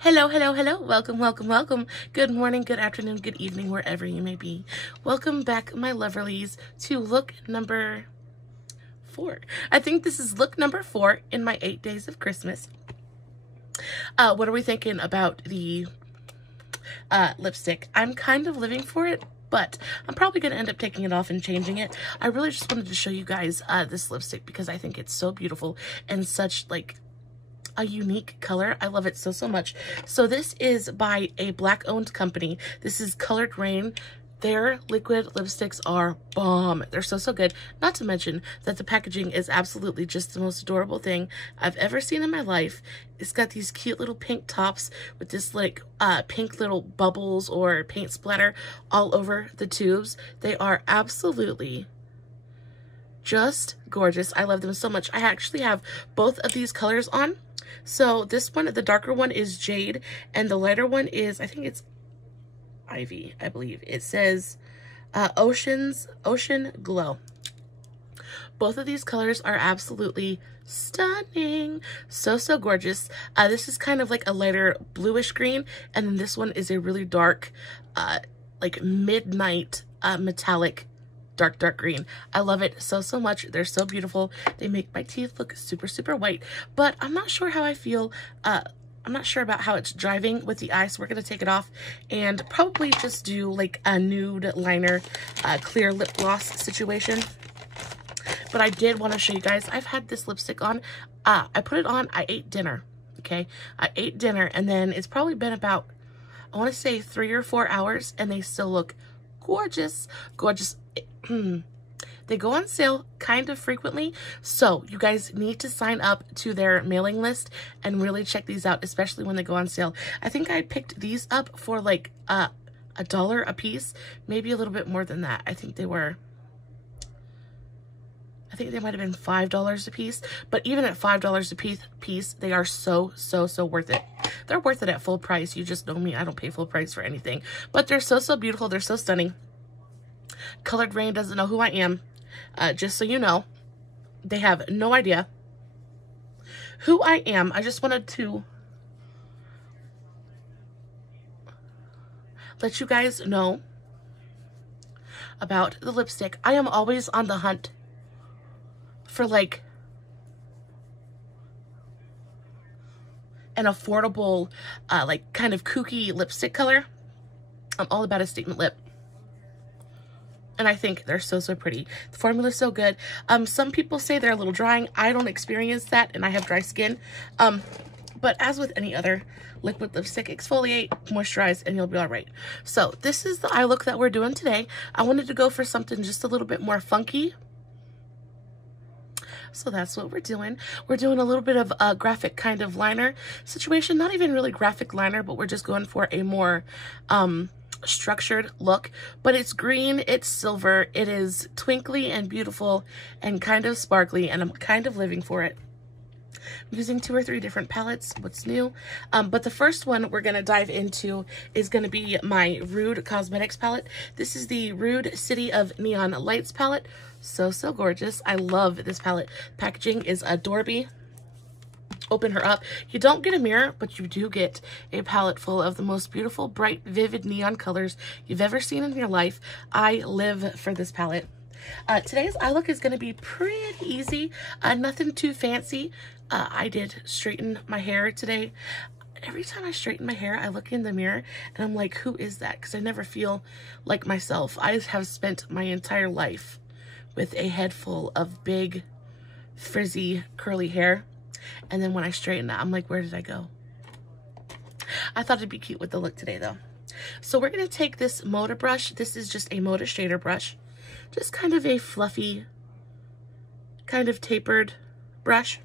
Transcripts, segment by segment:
Hello, hello, hello. Welcome, welcome, welcome. Good morning, good afternoon, good evening, wherever you may be. Welcome back, my lovelies, to look number 4. I think this is look number 4 in my 8 days of Christmas. What are we thinking about the lipstick? I'm kind of living for it, but I'm probably going to end up taking it off and changing it. I really just wanted to show you guys this lipstick because I think it's so beautiful and such like a unique color. I love it so, so much. So this is by a black owned company. This is Colored Rain. Their liquid lipsticks are bomb. They're so, so good. Not to mention that the packaging is absolutely just the most adorable thing I've ever seen in my life. It's got these cute little pink tops with this like pink little bubbles or paint splatter all over the tubes. They are absolutely just gorgeous. I love them so much. I actually have both of these colors on. So this one, the darker one is Jade, and the lighter one is, I think it's Ivy, I believe. It says Ocean Glow. Both of these colors are absolutely stunning. So, so gorgeous. This is kind of like a lighter bluish green, and then this one is a really dark, like midnight metallic dark green. I love it so, so much. They're so beautiful. They make my teeth look super, super white, but I'm not sure how I feel. I'm not sure about how it's driving with the eye, so we're going to take it off and probably just do like a nude liner, clear lip gloss situation. But I did want to show you guys, I've had this lipstick on. I put it on, I ate dinner, okay? I ate dinner, and then it's probably been about, I want to say 3 or 4 hours, and they still look gorgeous, gorgeous. They go on sale kind of frequently, so you guys need to sign up to their mailing list and really check these out, especially when they go on sale. I think I picked these up for like $1 a piece, maybe a little bit more than that. I think they might have been $5 a piece, but even at $5 a piece, they are so, so, so worth it. They're worth it at full price. You just know me, I don't pay full price for anything, but they're so, so beautiful. They're so stunning. Colored Rain doesn't know who I am. Just so you know, they have no idea who I am. I just wanted to let you guys know about the lipstick. I am always on the hunt for like an affordable, like kind of kooky lipstick color. I'm all about a statement lip. And I think they're so, so pretty. The formula is so good. Some people say they're a little drying. I don't experience that, and I have dry skin. But as with any other liquid lipstick, exfoliate, moisturize, and you'll be all right. So this is the eye look that we're doing today. I wanted to go for something just a little bit more funky. So that's what we're doing. We're doing a little bit of a graphic kind of liner situation. Not even really graphic liner, but we're just going for a more structured look. But it's green, it's silver, it is twinkly and beautiful and kind of sparkly, and I'm kind of living for it. I'm using 2 or 3 different palettes. What's new? But the first one we're going to dive into is going to be my Rude Cosmetics palette. This is the Rude City of Neon Lights palette. So, so gorgeous. I love this palette. Packaging is adorable. Open her up. You don't get a mirror, but you do get a palette full of the most beautiful, bright, vivid neon colors you've ever seen in your life. I live for this palette. Today's eye look is going to be pretty easy. Nothing too fancy. I did straighten my hair today. Every time I straighten my hair, I look in the mirror and I'm like, who is that? Because I never feel like myself. I have spent my entire life with a head full of big, frizzy, curly hair. And then when I straighten it, I'm like, where did I go? I thought it'd be cute with the look today, though. So we're going to take this Moda brush. This is just a Moda shader brush. Just kind of a fluffy, kind of tapered brush.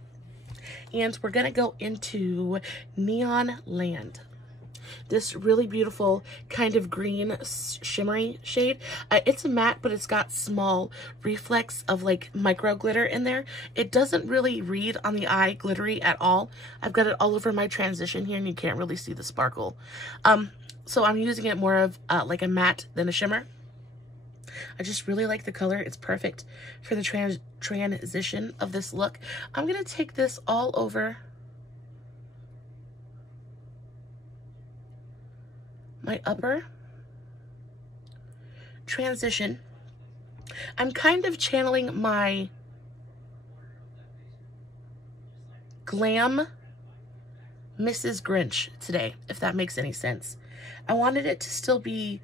And we're going to go into Neon Land. This really beautiful kind of green shimmery shade. It's a matte, but it's got small reflex of like micro glitter in there. It doesn't really read on the eye glittery at all. I've got it all over my transition here and you can't really see the sparkle. So I'm using it more of like a matte than a shimmer. I just really like the color. It's perfect for the transition of this look. I'm going to take this all over my upper transition. I'm kind of channeling my glam Mrs. Grinch today, if that makes any sense. I wanted it to still be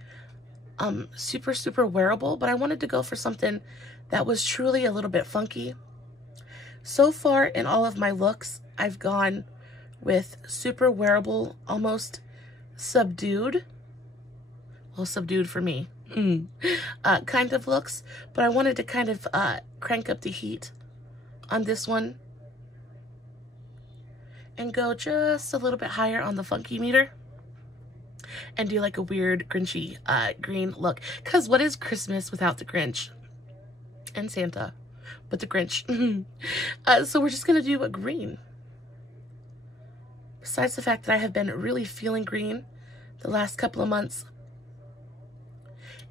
super wearable, but I wanted to go for something that was truly a little bit funky. So far in all of my looks, I've gone with super wearable, almost subdued, well, subdued for me, kind of looks, but I wanted to kind of crank up the heat on this one and go just a little bit higher on the funky meter and do like a weird Grinchy green look. Because what is Christmas without the Grinch and Santa, but the Grinch? So we're just going to do a green. Besides the fact that I have been really feeling green the last couple of months,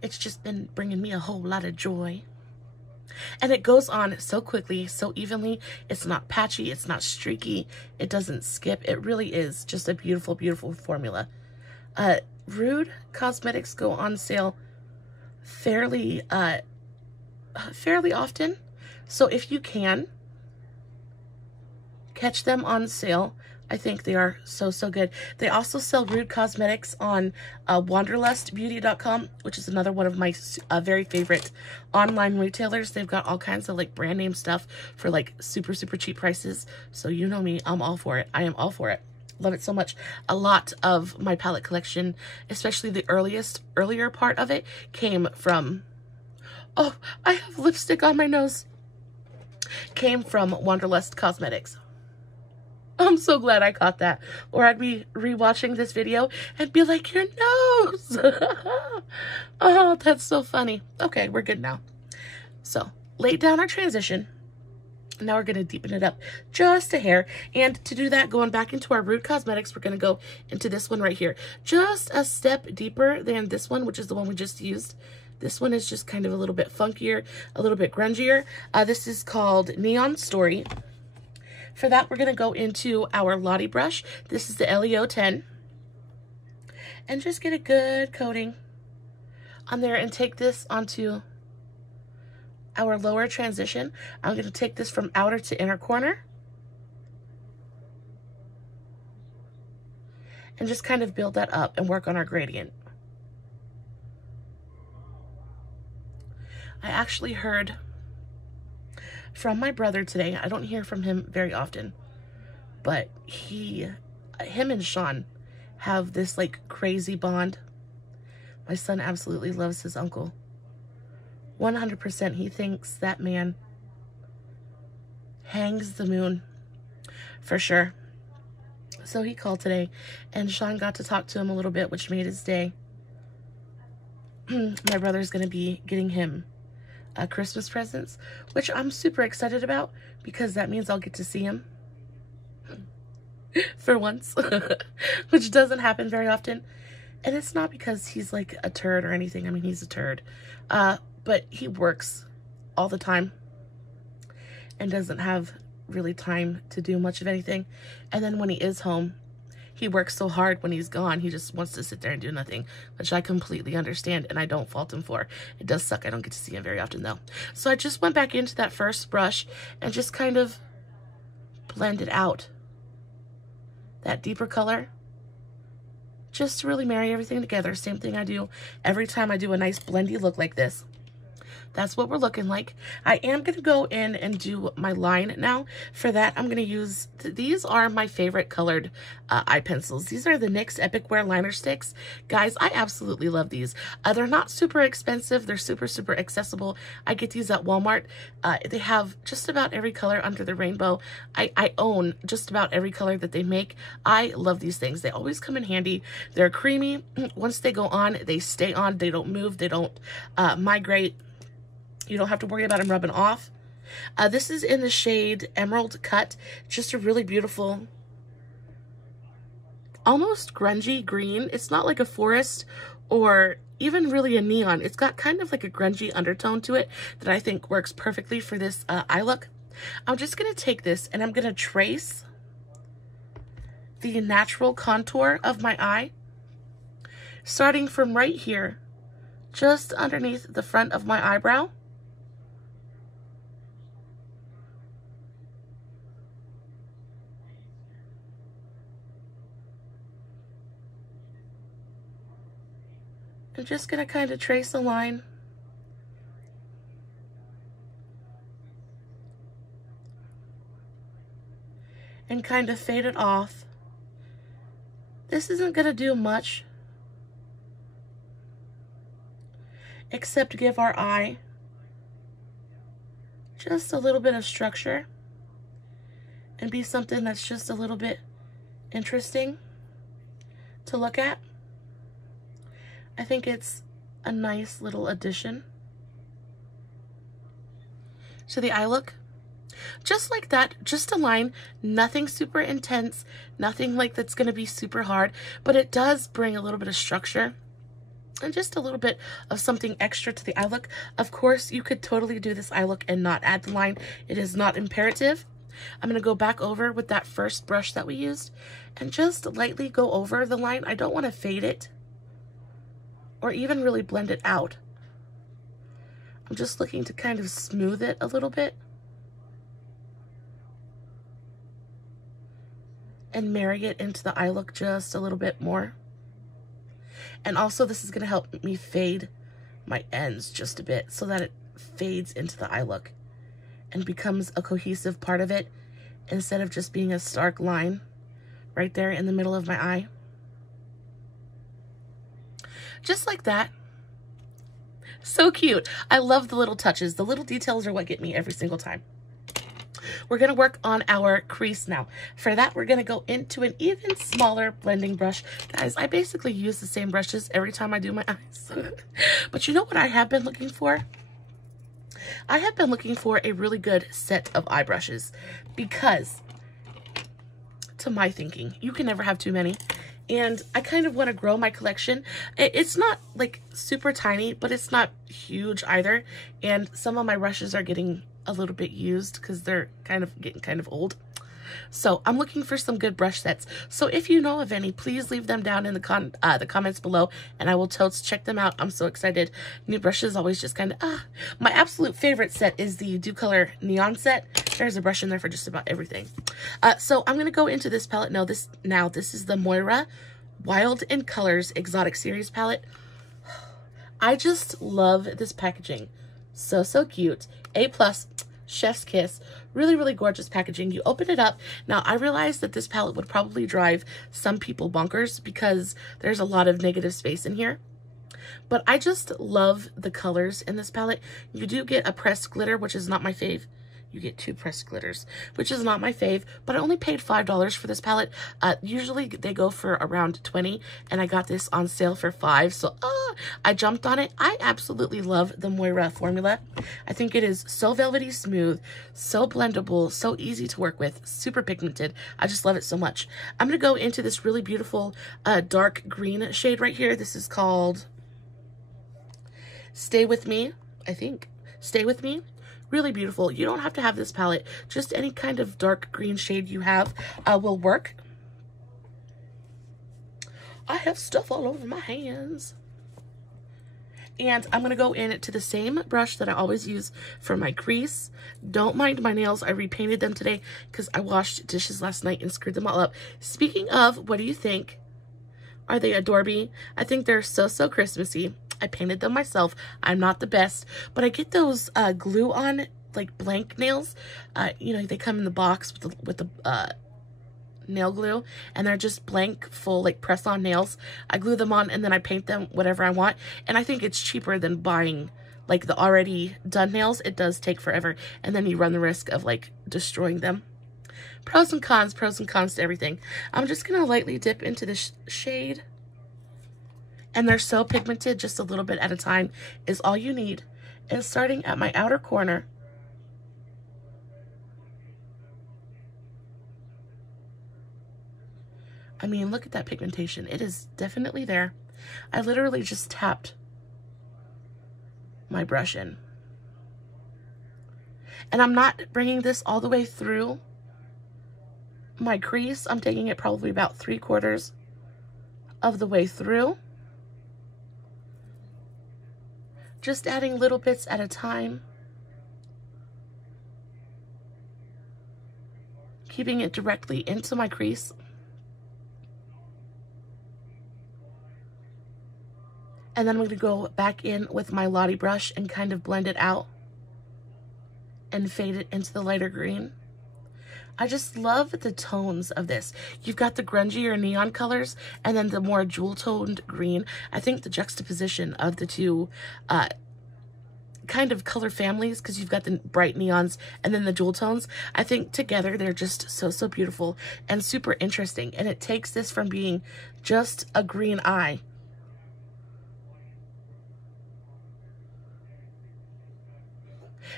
it's just been bringing me a whole lot of joy. And it goes on so quickly, so evenly. It's not patchy, it's not streaky, it doesn't skip. It really is just a beautiful, beautiful formula. Rude Cosmetics go on sale fairly often. So if you can catch them on sale, I think they are so good. They also sell Rude Cosmetics on wanderlustbeauty.com, which is another one of my very favorite online retailers. They've got all kinds of like brand name stuff for like super cheap prices. So you know me, I'm all for it. I am all for it. Love it so much. A lot of my palette collection, especially the earlier part of it, came from, oh, I have lipstick on my nose, came from Wanderlust Cosmetics. I'm so glad I caught that, or I'd be rewatching this video and be like, your nose. Oh, that's so funny. Okay, we're good now. So laid down our transition. Now we're going to deepen it up just a hair. And to do that, going back into our Rude Cosmetics, we're going to go into this one right here. Just a step deeper than this one, which is the one we just used. This one is just kind of a little bit funkier, a little bit grungier. This is called Neon Story. For that, we're going to go into our Lottie brush. This is the LEO 10. And just get a good coating on there and take this onto our lower transition. I'm going to take this from outer to inner corner. And just kind of build that up and work on our gradient. I actually heard from my brother today. I don't hear from him very often, but him and Sean have this like crazy bond. My son absolutely loves his uncle. 100%. He thinks that man hangs the moon for sure. So he called today and Sean got to talk to him a little bit, which made his day. My brother's going to be getting him Christmas presents, which I'm super excited about because that means I'll get to see him for once, which doesn't happen very often. And it's not because he's like a turd or anything. I mean, he's a turd, but he works all the time and doesn't have really time to do much of anything. And then when he is home, he works so hard. When he's gone, he just wants to sit there and do nothing, which I completely understand and I don't fault him for. It does suck. I don't get to see him very often though. So I just went back into that first brush and just kind of blended out that deeper color just to really marry everything together. Same thing I do every time I do a nice blendy look like this. That's what we're looking like. I am going to go in and do my line now. For that, I'm going to use, these are my favorite colored eye pencils. These are the NYX Epic Wear Liner Sticks. Guys, I absolutely love these. They're not super expensive. They're super accessible. I get these at Walmart. They have just about every color under the rainbow. I own just about every color that they make. I love these things. They always come in handy. They're creamy. Once they go on, they stay on. They don't move. They don't migrate. You don't have to worry about them rubbing off. This is in the shade Emerald Cut. Just a really beautiful, almost grungy green. It's not like a forest or even really a neon. It's got kind of like a grungy undertone to it that I think works perfectly for this eye look. I'm just going to take this and I'm going to trace the natural contour of my eye starting from right here, just underneath the front of my eyebrow. I'm just going to kind of trace a line. And kind of fade it off. This isn't going to do much except give our eye just a little bit of structure and be something that's just a little bit interesting to look at. I think it's a nice little addition to the eye look. Just like that, just a line, nothing super intense, nothing like that's going to be super hard, but it does bring a little bit of structure and just a little bit of something extra to the eye look. Of course, you could totally do this eye look and not add the line. It is not imperative. I'm going to go back over with that first brush that we used and just lightly go over the line. I don't want to fade it or even really blend it out. I'm just looking to kind of smooth it a little bit and marry it into the eye look just a little bit more. And also this is going to help me fade my ends just a bit so that it fades into the eye look and becomes a cohesive part of it instead of just being a stark line right there in the middle of my eye. Just like that. So cute. I love the little touches. The little details are what get me every single time. We're going to work on our crease now. For that, we're going to go into an even smaller blending brush. Guys, I basically use the same brushes every time I do my eyes. But you know what I have been looking for? I have been looking for a really good set of eye brushes because, to my thinking, you can never have too many. And I kind of want to grow my collection. It's not like super tiny, but it's not huge either. And some of my brushes are getting a little bit used because they're getting kind of old. So I'm looking for some good brush sets. So if you know of any, please leave them down in the comments below, and I will totes check them out. I'm so excited. New brushes always just kind of my absolute favorite set is the Dew Color Neon set. There's a brush in there for just about everything. So I'm gonna go into this palette now. This is the Moira Wild in Colors Exotic Series palette. I just love this packaging. So cute. A+, chef's kiss. Really, really gorgeous packaging. You open it up. Now, I realized that this palette would probably drive some people bonkers because there's a lot of negative space in here. But I just love the colors in this palette. You do get a pressed glitter, which is not my fave. You get 2 pressed glitters, which is not my fave, but I only paid $5 for this palette. Usually they go for around $20, and I got this on sale for $5, so I jumped on it. I absolutely love the Moira formula. I think it is so velvety smooth, so blendable, so easy to work with, super pigmented. I just love it so much. I'm going to go into this really beautiful dark green shade right here. This is called Stay With Me, I think. Stay With Me. Really beautiful. You don't have to have this palette. Just any kind of dark green shade you have will work. I have stuff all over my hands. And I'm going to go in to the same brush that I always use for my crease. Don't mind my nails. I repainted them today because I washed dishes last night and screwed them all up. Speaking of, what do you think? Are they adorable? I think they're so Christmassy. I painted them myself. I'm not the best, but I get those glue on like blank nails. You know, they come in the box with the nail glue, and they're just blank, full, like press-on nails. I glue them on and then I paint them whatever I want, and I think it's cheaper than buying like the already done nails. It does take forever, and then you run the risk of like destroying them. Pros and cons to everything. I'm just gonna lightly dip into this shade. And they're so pigmented, just a little bit at a time is all you need. And starting at my outer corner, I mean, look at that pigmentation. It is definitely there. I literally just tapped my brush in. And I'm not bringing this all the way through my crease. I'm taking it probably about 3/4 of the way through. Just adding little bits at a time. Keeping it directly into my crease. And then I'm going to go back in with my Lottie brush and kind of blend it out and fade it into the lighter green. I just love the tones of this. You've got the grungier neon colors and then the more jewel-toned green. I think the juxtaposition of the two kind of color families, because you've got the bright neons and then the jewel tones, I think together they're just so beautiful and super interesting. And it takes this from being just a green eye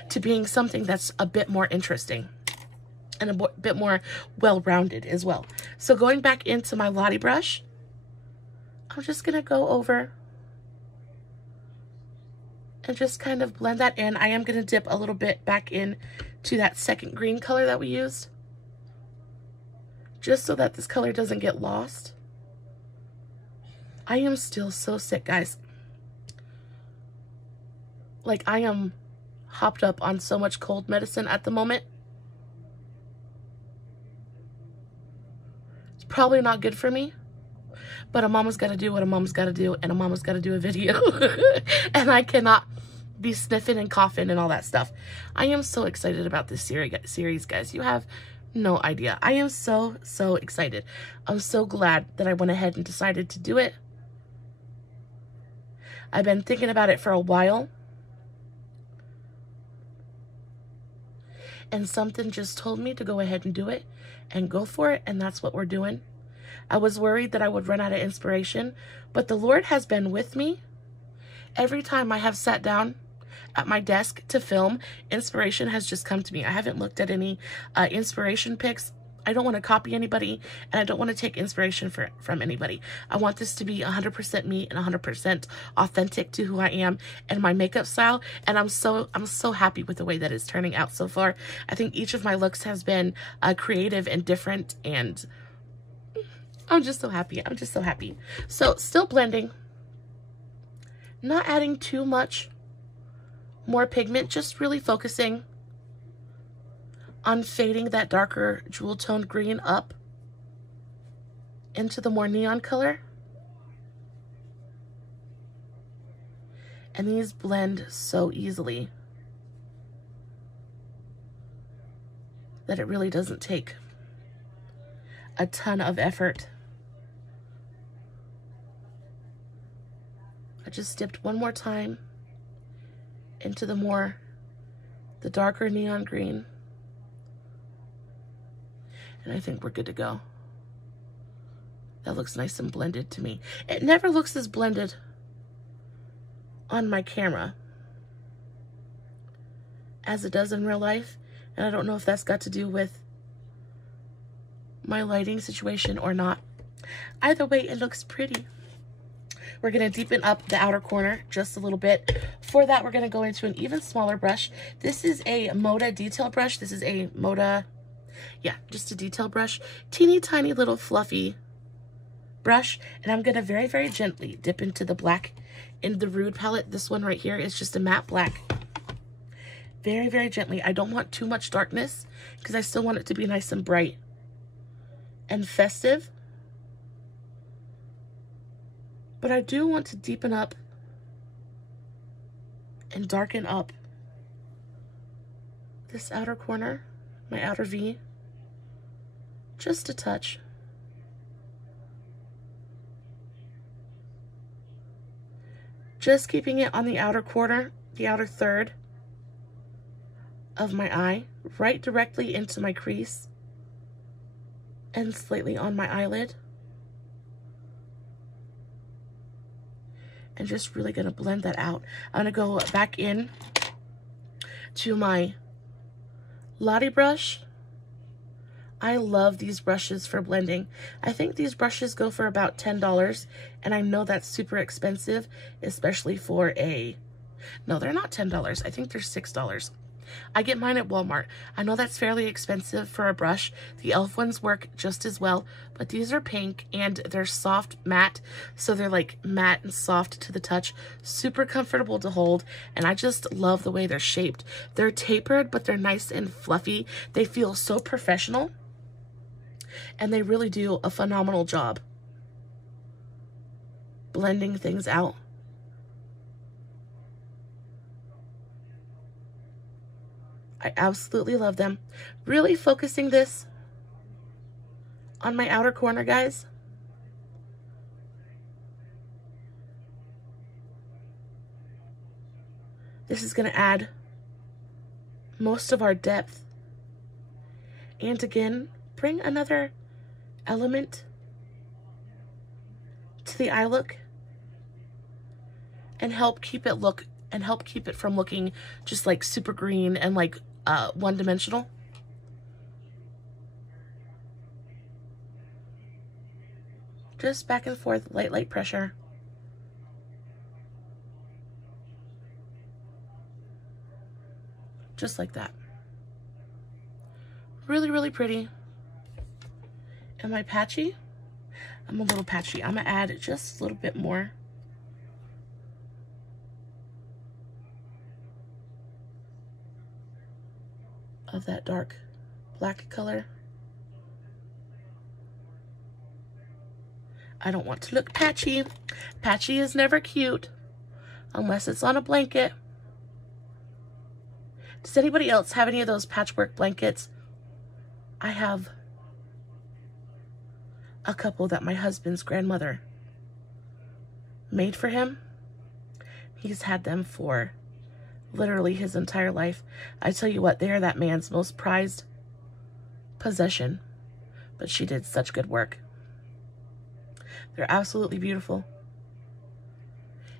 to being something that's a bit more interesting and a bit more well-rounded as well. So going back into my Lottie brush, I'm just gonna go over and just kind of blend that in. I am gonna dip a little bit back in to that second green color that we used, just so that this color doesn't get lost. I am still so sick, guys. Like, I am hopped up on so much cold medicine at the moment. It's probably not good for me, but a mama's got to do what a mama's got to do, and a mama's got to do a video. And I cannot be sniffing and coughing and all that stuff. I am so excited about this series, guys. You have no idea. I am so excited. I'm so glad that I went ahead and decided to do it. I've been thinking about it for a while, and something just told me to go ahead and do it and go for it, and that's what we're doing. I was worried that I would run out of inspiration, but the Lord has been with me. Every time I have sat down at my desk to film, inspiration has just come to me. I haven't looked at any inspiration pics. I don't want to copy anybody, and I don't want to take inspiration from anybody. I want this to be 100% me and 100% authentic to who I am and my makeup style. And I'm so happy with the way that it's turning out so far. I think each of my looks has been creative and different, and I'm just so happy. I'm just so happy. So still blending, not adding too much more pigment, just really focusing on fading that darker jewel toned green up into the more neon color. And these blend so easily that it really doesn't take a ton of effort. I just dipped one more time into the darker neon green. And I think we're good to go. That looks nice and blended to me. It never looks as blended on my camera as it does in real life. And I don't know if that's got to do with my lighting situation or not. Either way, it looks pretty. We're going to deepen up the outer corner just a little bit. For that, we're going to go into an even smaller brush. This is a Moda detail brush. This is a Moda, yeah, just a detail brush. Teeny tiny little fluffy brush. And I'm going to very gently dip into the black in the Rude palette. This one right here is just a matte black. Very gently. I don't want too much darkness because I still want it to be nice and bright and festive. But I do want to deepen up and darken up this outer corner, my outer V, just a touch. Just keeping it on the outer corner, the outer third of my eye, right directly into my crease and slightly on my eyelid. And just really gonna blend that out. I'm gonna go back in to my Lottie brush. I love these brushes for blending. I think these brushes go for about $10, and I know that's super expensive, especially for a, no, they're not $10. I think they're $6. I get mine at Walmart. I know that's fairly expensive for a brush. The e.l.f. ones work just as well, but these are pink and they're soft matte, so they're like matte and soft to the touch, super comfortable to hold, and I just love the way they're shaped. They're tapered, but they're nice and fluffy. They feel so professional, and they really do a phenomenal job blending things out. I absolutely love them. Really focusing this on my outer corner, guys. This is going to add most of our depth. And again, bring another element to the eye look and help keep it from looking just like super green and like one-dimensional. Just back and forth, light pressure. Just like that. Really, really pretty. Am I patchy? I'm a little patchy. I'm gonna add just a little bit more. Of that dark black color. I don't want to look patchy. Patchy is never cute unless it's on a blanket. Does anybody else have any of those patchwork blankets? I have a couple that my husband's grandmother made for him. He's had them for literally his entire life. I tell you what, they are that man's most prized possession, but she did such good work. They're absolutely beautiful.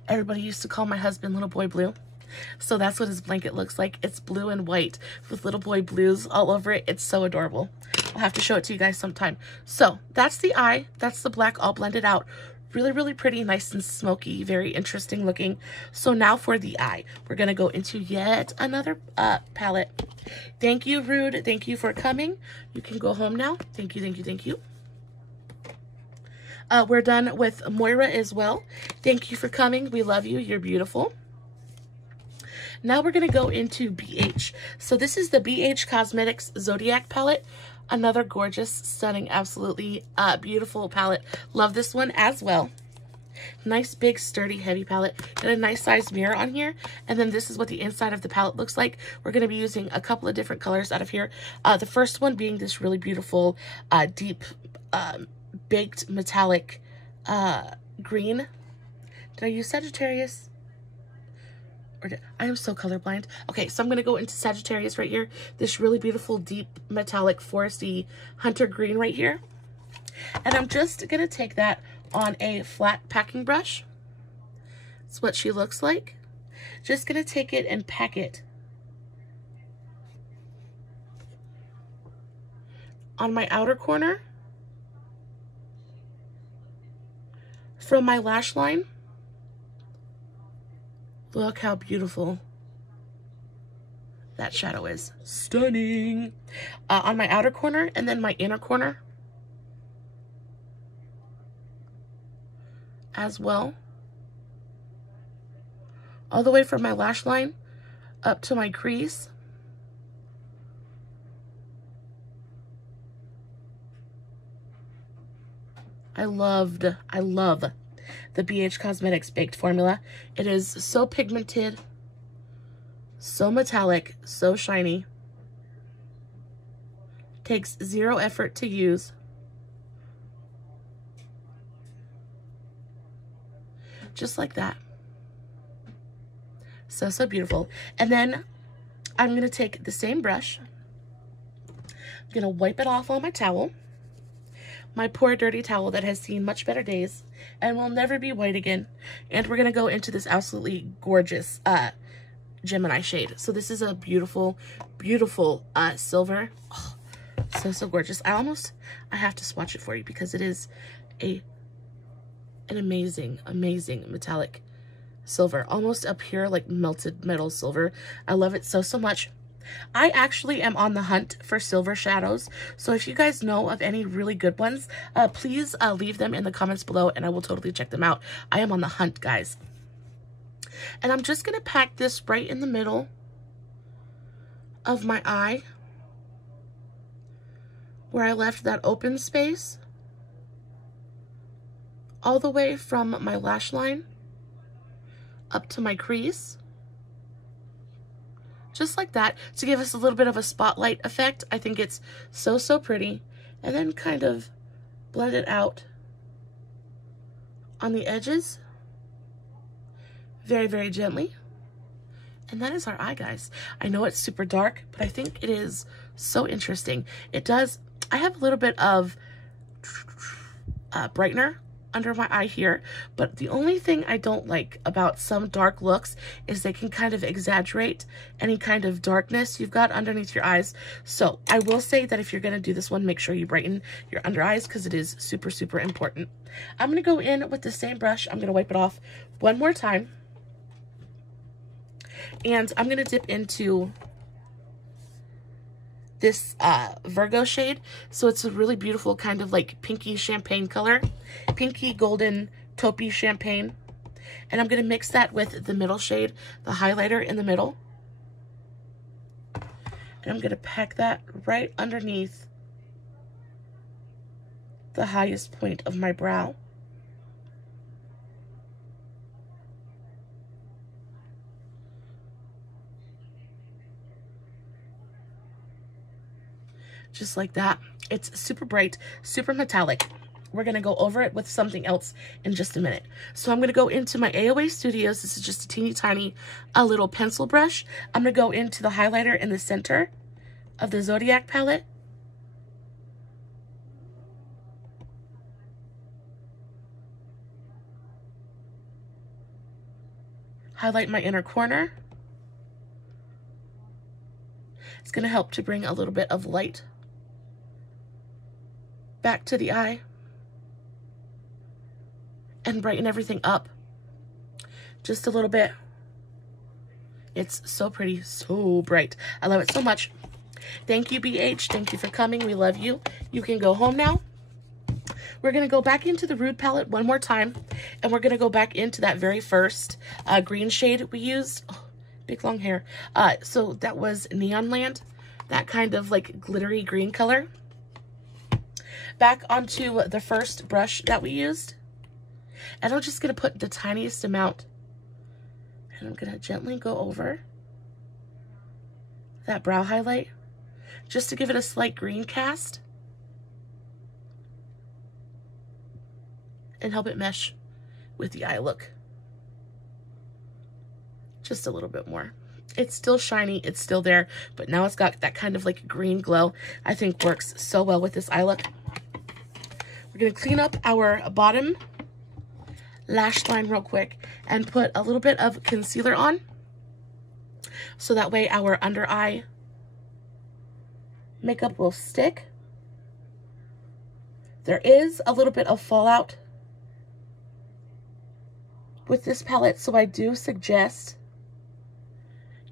Everybody used to call my husband Little Boy Blue, so that's what his blanket looks like. It's blue and white with little boy blues all over it. It's so adorable. I'll have to show it to you guys sometime. So that's the eye. That's the black all blended out. Really, really pretty, nice and smoky, very interesting looking. So now for the eye, we're going to go into yet another palette. Thank you, Rude. Thank you for coming. You can go home now. Thank you, thank you, thank you. We're done with Moira as well. Thank you for coming. We love you. You're beautiful. Now we're going to go into BH. So this is the BH Cosmetics Zodiac palette. Another gorgeous, stunning, absolutely beautiful palette. Love this one as well. Nice, big, sturdy, heavy palette. Got a nice size mirror on here. And then this is what the inside of the palette looks like. We're going to be using a couple of different colors out of here. The first one being this really beautiful, deep, baked metallic green. Did I use Sagittarius? I am so colorblind. Okay, so I'm going to go into Sagittarius right here. This really beautiful, deep, metallic, foresty hunter green right here. And I'm just going to take that on a flat packing brush. That's what she looks like. Just going to take it and pack it on my outer corner from my lash line. Look how beautiful that shadow is. Stunning. On my outer corner and then my inner corner as well. All the way from my lash line up to my crease. I love the BH Cosmetics Baked Formula. It is so pigmented, so metallic, so shiny. Takes zero effort to use. Just like that. So, so beautiful. And then I'm going to take the same brush. I'm going to wipe it off on my towel. My poor dirty towel that has seen much better days and will never be white again. And we're going to go into this absolutely gorgeous Gemini shade. So this is a beautiful, beautiful silver. Oh, so, so gorgeous. I have to swatch it for you because it is an amazing, amazing metallic silver. Almost a pure like melted metal silver. I love it so, so much. I actually am on the hunt for silver shadows, so if you guys know of any really good ones, please leave them in the comments below and I will totally check them out. I am on the hunt, guys. And I'm just going to pack this right in the middle of my eye, where I left that open space, all the way from my lash line up to my crease. Just like that, to give us a little bit of a spotlight effect. I think it's so, so pretty. And then kind of blend it out on the edges. Very, very gently. And that is our eye, guys. I know it's super dark, but I think it is so interesting. It does, I have a little bit of brightener under my eye here, but the only thing I don't like about some dark looks is they can kind of exaggerate any kind of darkness you've got underneath your eyes. So I will say that if you're going to do this one, make sure you brighten your under eyes because it is super, super important. I'm going to go in with the same brush. I'm going to wipe it off one more time. And I'm going to dip into this Virgo shade. So it's a really beautiful kind of like pinky champagne color. Pinky golden taupey champagne. And I'm going to mix that with the middle shade, the highlighter in the middle. And I'm going to pack that right underneath the highest point of my brow. Just like that. It's super bright, super metallic. We're going to go over it with something else in just a minute. So I'm going to go into my AOA Studios. This is just a teeny tiny little pencil brush. I'm going to go into the highlighter in the center of the Zodiac palette. Highlight my inner corner. It's going to help to bring a little bit of light back to the eye and brighten everything up just a little bit. It's so pretty, so bright. I love it so much. Thank you, BH. Thank you for coming. We love you. You can go home now. We're going to go back into the Rude palette one more time, and we're going to go back into that very first green shade we used. Oh, big long hair. So that was Neon Land, that kind of like glittery green color. Back onto the first brush that we used. And I'm just going to put the tiniest amount. And I'm going to gently go over that brow highlight, just to give it a slight green cast. And help it mesh with the eye look. Just a little bit more. It's still shiny, it's still there, but now it's got that kind of like green glow. I think works so well with this eye look. We're going to clean up our bottom lash line real quick and put a little bit of concealer on, so that way our under eye makeup will stick. There is a little bit of fallout with this palette, so I do suggest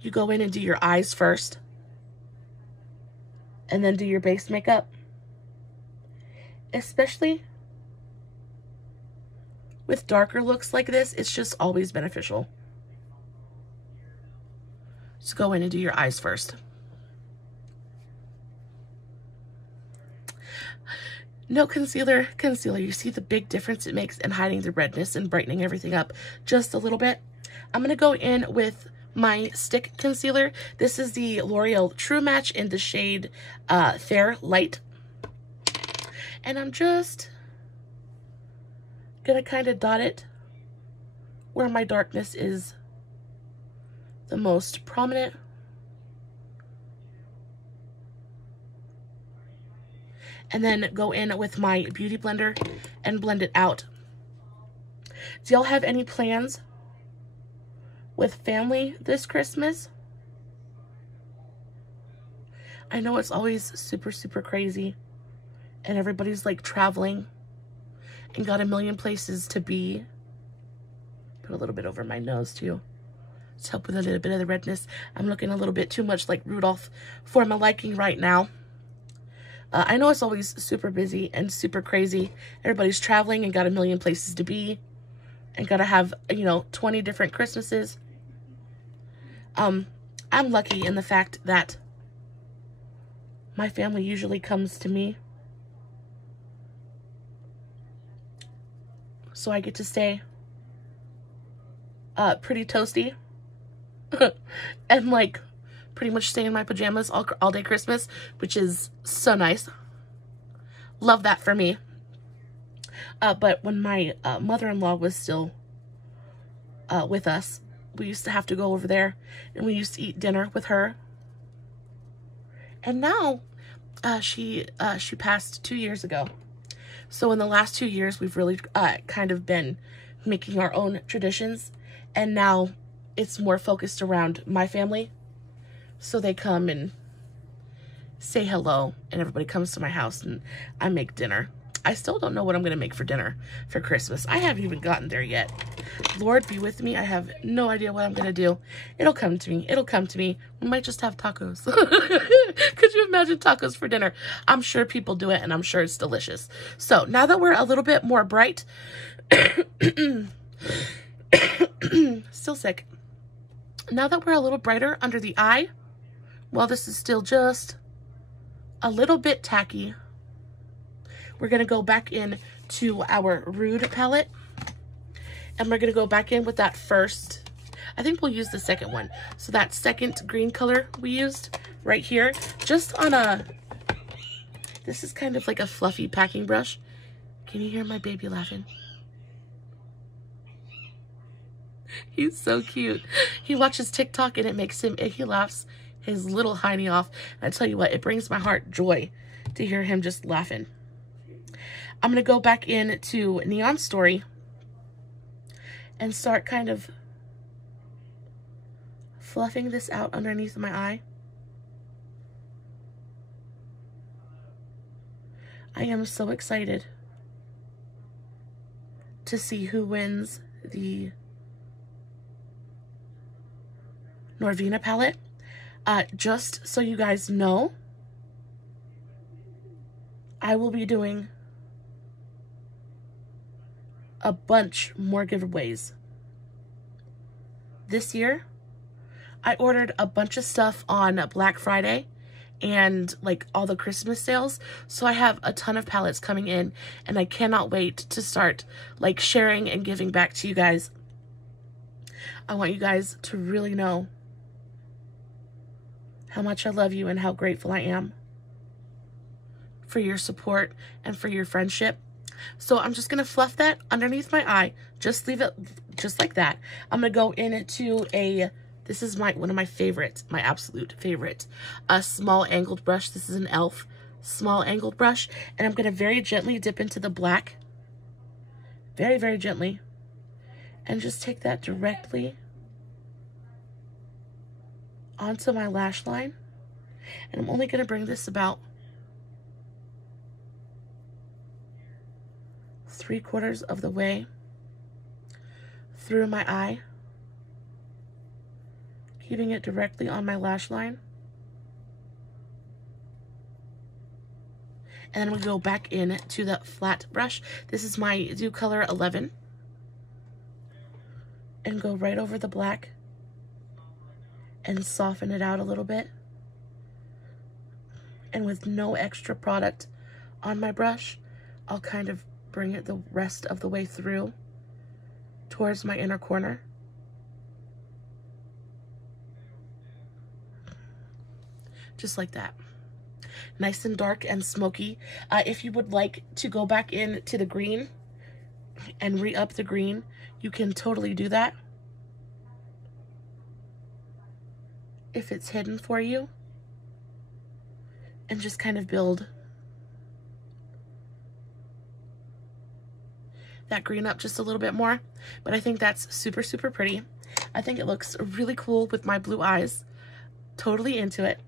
you go in and do your eyes first and then do your base makeup. Especially with darker looks like this, it's just always beneficial to go in and do your eyes first. No concealer, concealer. You see the big difference it makes in hiding the redness and brightening everything up just a little bit. I'm going to go in with my stick concealer. This is the L'Oreal True Match in the shade Fair Light. And I'm just going to kind of dot it where my darkness is the most prominent. And then go in with my Beauty Blender and blend it out. Do y'all have any plans with family this Christmas? I know it's always super, super crazy and everybody's like traveling and got a million places to be. Put a little bit over my nose too, Let's help with a little bit of the redness. I'm looking a little bit too much like Rudolph for my liking right now. I know it's always super busy and super crazy. Everybody's traveling and got a million places to be. And gotta have, you know, 20 different Christmases. I'm lucky in the fact that my family usually comes to me. So I get to stay pretty toasty. And like pretty much stay in my pajamas all day Christmas, which is so nice. Love that for me. But when my mother-in-law was still with us, we used to have to go over there and we used to eat dinner with her. And now she passed 2 years ago. So in the last 2 years, we've really kind of been making our own traditions. And now it's more focused around my family. So they come and say hello, and everybody comes to my house and I make dinner. I still don't know what I'm going to make for dinner for Christmas. I haven't even gotten there yet. Lord be with me. I have no idea what I'm going to do. It'll come to me. It'll come to me. We might just have tacos. Could you imagine tacos for dinner? I'm sure people do it, and I'm sure it's delicious. So now that we're a little bit more bright, still sick. Now that we're a little brighter under the eye, while this is still just a little bit tacky, we're going to go back in to our Rude palette. And we're going to go back in with that first. I think we'll use the second one. So that second green color we used right here. Just on a... This is kind of like a fluffy packing brush. Can you hear my baby laughing? He's so cute. He watches TikTok and it makes him... He laughs his little hiney off. And I tell you what, it brings my heart joy to hear him just laughing. I'm going to go back into Neon Story and start kind of fluffing this out underneath my eye. I am so excited to see who wins the Norvina palette. Just so you guys know, I will be doing a bunch more giveaways. This year, I ordered a bunch of stuff on Black Friday and like all the Christmas sales. So I have a ton of palettes coming in and I cannot wait to start like sharing and giving back to you guys. I want you guys to really know how much I love you and how grateful I am for your support and for your friendship. So I'm just going to fluff that underneath my eye. Just leave it just like that. I'm going to go into a, this is one of my favorites, my absolute favorite, a small angled brush. This is an e.l.f. small angled brush. And I'm going to very gently dip into the black. Very, very gently. And just take that directly onto my lash line. And I'm only going to bring this about 3/4 of the way through my eye, keeping it directly on my lash line. And then we go back in to the flat brush. This is my Do Color 11. And go right over the black and soften it out a little bit. And with no extra product on my brush, I'll kind of bring it the rest of the way through towards my inner corner. Just like that. Nice and dark and smoky. If you would like to go back into the green and re-up the green, you can totally do that. If it's hidden for you. And just kind of build that green up just a little bit more. But I think that's super, super pretty. I think it looks really cool with my blue eyes. Totally into it.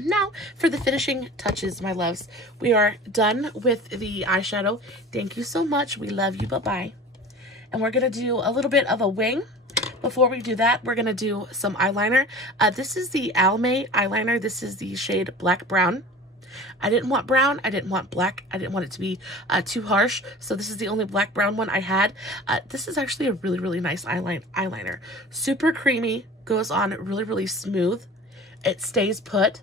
Now for the finishing touches, my loves. We are done with the eyeshadow. Thank you so much. We love you. Bye-bye. And we're going to do a little bit of a wing. Before we do that, we're going to do some eyeliner. This is the Almay eyeliner. This is the shade Black Brown. I didn't want brown. I didn't want black. I didn't want it to be too harsh. So this is the only black brown one I had. This is actually a really, really nice eyeliner. Super creamy. Goes on really, really smooth. It stays put.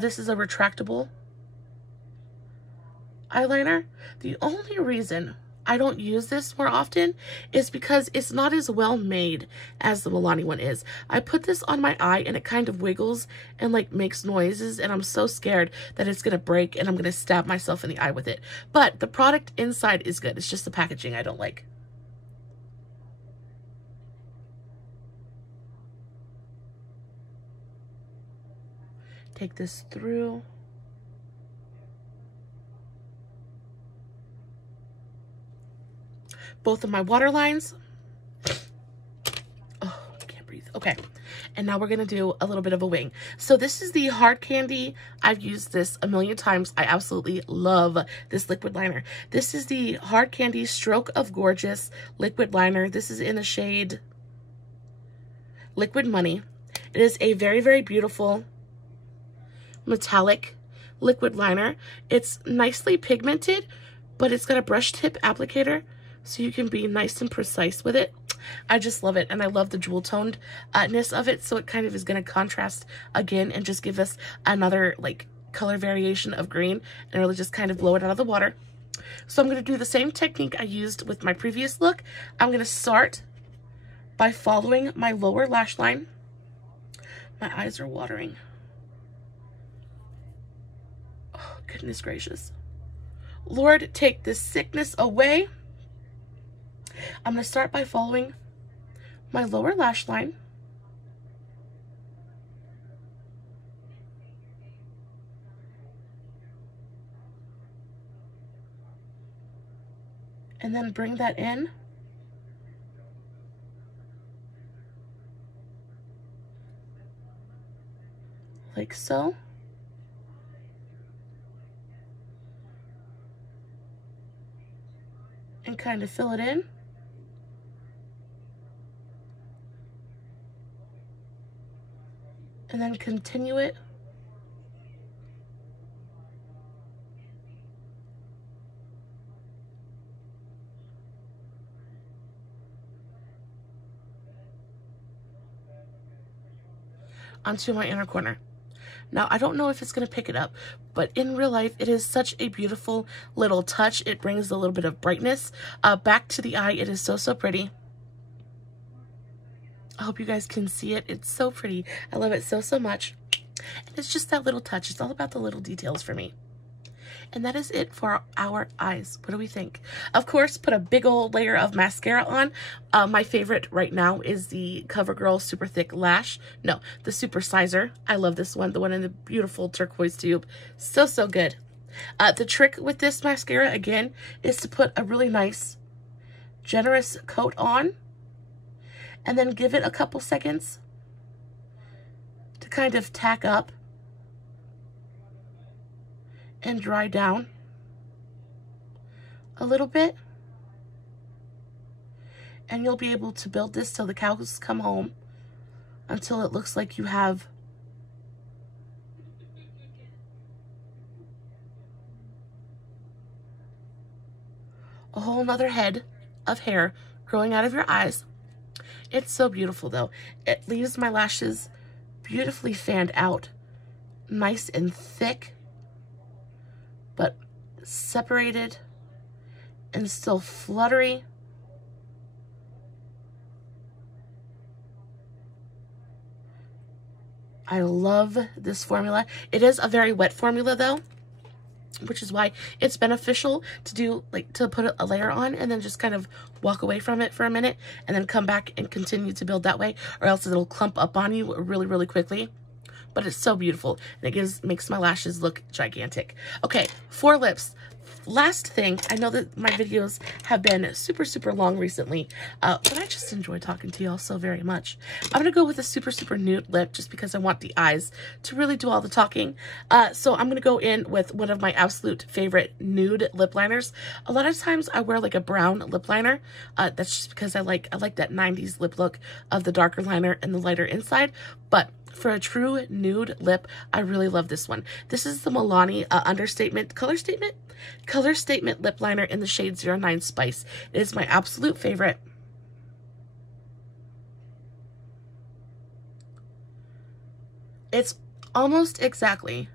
This is a retractable eyeliner. The only reason I don't use this more often is because it's not as well made as the Milani one is. I put this on my eye and it kind of wiggles and like makes noises, and I'm so scared that it's gonna break and I'm gonna stab myself in the eye with it. But the product inside is good. It's just the packaging I don't like. Take this through. Both of my water lines. Oh, I can't breathe. Okay. And now we're going to do a little bit of a wing. So this is the Hard Candy. I've used this a million times. I absolutely love this liquid liner. This is the Hard Candy Stroke of Gorgeous liquid liner. This is in the shade Liquid Money. It is a very, very beautiful metallic liquid liner. It's nicely pigmented, but it's got a brush tip applicator, so you can be nice and precise with it. I just love it, and I love the jewel tonedness of it, so it kind of is going to contrast again and just give us another like color variation of green and really just kind of blow it out of the water. So I'm going to do the same technique I used with my previous look. I'm going to start by following my lower lash line. My eyes are watering. Oh, goodness gracious. Lord, take this sickness away. I'm going to start by following my lower lash line. And then bring that in. Like so. And kind of fill it in. And then continue it onto my inner corner. Now, I don't know if it's going to pick it up, but in real life, it is such a beautiful little touch. It brings a little bit of brightness back to the eye. It is so, so pretty. I hope you guys can see it. It's so pretty. I love it so, so much. And it's just that little touch. It's all about the little details for me. And that is it for our eyes. What do we think? Of course, put a big old layer of mascara on. My favorite right now is the CoverGirl Super Thick Lash. No, the Super Sizer. I love this one. The one in the beautiful turquoise tube. So, so good. The trick with this mascara, again, is to put a really nice, generous coat on. And then give it a couple seconds to kind of tack up and dry down a little bit. And you'll be able to build this till the cows come home, until it looks like you have a whole nother head of hair growing out of your eyes. It's so beautiful though. It leaves my lashes beautifully fanned out, nice and thick, but separated and still fluttery. I love this formula. It is a very wet formula though, which is why it's beneficial to do, like, to put a layer on and then just kind of walk away from it for a minute and then come back and continue to build that way, or else it'll clump up on you really, really quickly. but it's so beautiful, and it makes my lashes look gigantic. Okay, for lips. Last thing, I know that my videos have been super long recently, but I just enjoy talking to y'all so very much. I'm gonna go with a super nude lip just because I want the eyes to really do all the talking. So I'm gonna go in with one of my absolute favorite nude lip liners. A lot of times I wear like a brown lip liner. That's just because I like that 90s lip look of the darker liner and the lighter inside, but for a true nude lip, I really love this one. This is the Milani Color Statement lip liner in the shade 09 Spice. It is my absolute favorite. It's almost exactly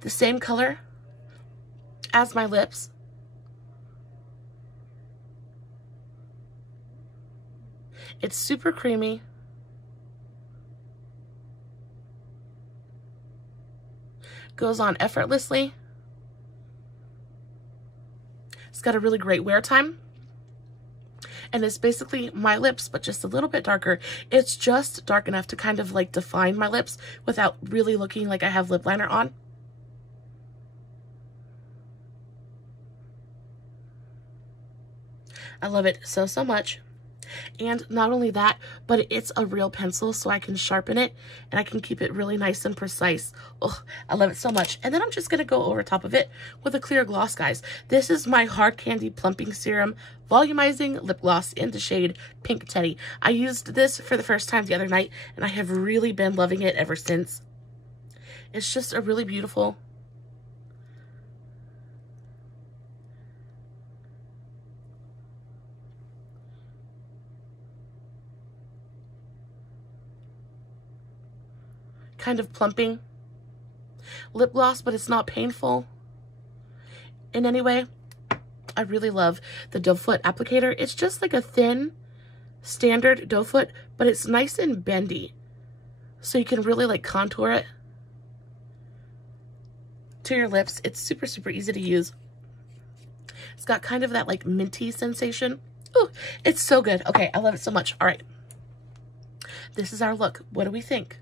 the same color as my lips. It's super creamy. Goes on effortlessly. It's got a really great wear time. And it's basically my lips, but just a little bit darker. It's just dark enough to kind of like define my lips without really looking like I have lip liner on. I love it so much. And not only that, but it's a real pencil, so I can sharpen it and I can keep it really nice and precise. Oh, I love it so much. And then I'm just going to go over top of it with a clear gloss, guys. This is my Hard Candy Plumping Serum Volumizing Lip Gloss in the shade Pink Teddy. I used this for the first time the other night, and I have really been loving it ever since. It's just a really beautiful kind of plumping lip gloss, but it's not painful in any way. I really love the doe foot applicator. It's just like a thin standard doe foot, but it's nice and bendy, so you can really like contour it to your lips. It's super easy to use. It's got kind of that like minty sensation. Oh, it's so good. Okay, I love it so much. All right, this is our look. What do we think?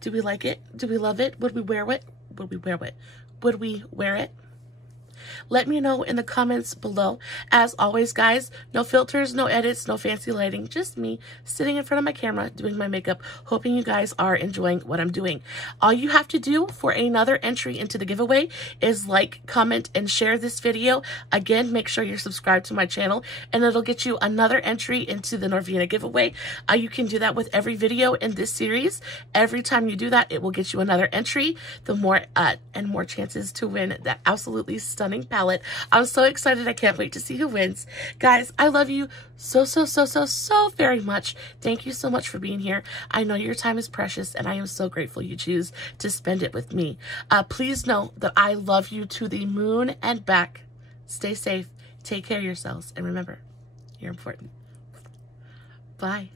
Do we like it? Do we love it? Would we wear it? Would we wear it? Would we wear it? Let me know in the comments below. As always, guys, no filters, no edits, no fancy lighting, just me sitting in front of my camera doing my makeup, hoping you guys are enjoying what I'm doing. All you have to do for another entry into the giveaway is like, comment, and share this video. Again, make sure you're subscribed to my channel, and it'll get you another entry into the Norvina giveaway. You can do that with every video in this series. Every time you do that, it will get you another entry, the more and more chances to win that absolutely stunning palette. I'm so excited. I can't wait to see who wins. Guys, I love you so very much. Thank you so much for being here. I know your time is precious, and I am so grateful you choose to spend it with me. Please know that I love you to the moon and back. Stay safe. Take care of yourselves. And remember, you're important. Bye.